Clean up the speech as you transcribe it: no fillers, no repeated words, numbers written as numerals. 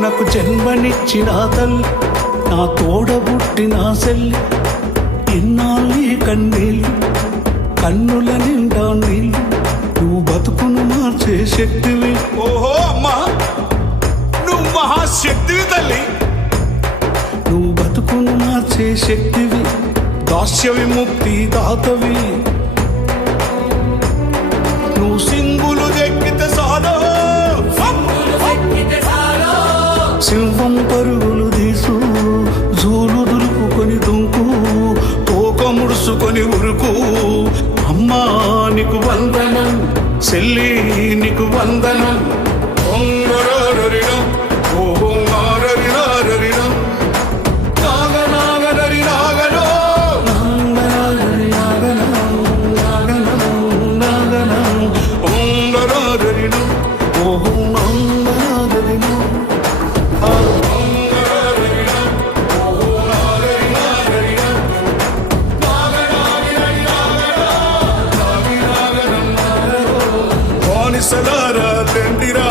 నాకు జన్మనిచ్చిన తల్లి, నా తోడబుట్టిన సెల్లి, ఇన్నాళ్ళు ఈ కన్నీళ్ళు, కన్నుల నిండా నీళ్ళు, నువ్వు బతుకును మార్చే శక్తివి. ఓహో అమ్మా, నువ్వు మహాశక్తివి తల్లి. నువ్వు బతుకును మార్చే శక్తివి, దాస్య విముక్తి దాతవి. నువ్వు సింగులు ఎక్కితే సాలో, సింహం పరుగులు తీసు, జూలు దులుపుకొని దుంకు, తోక ముడుసుకొని ఉరుకు. అమ్మా నీకు వందనం, సెల్లి నీకు వందనం. ఓంగరరిడం, ఓంగరరిడం, నాగనాగనరి నాగనో, ఓంగరరిడం, ఓహో నాగరిను. బానిసలారా లెండిరా,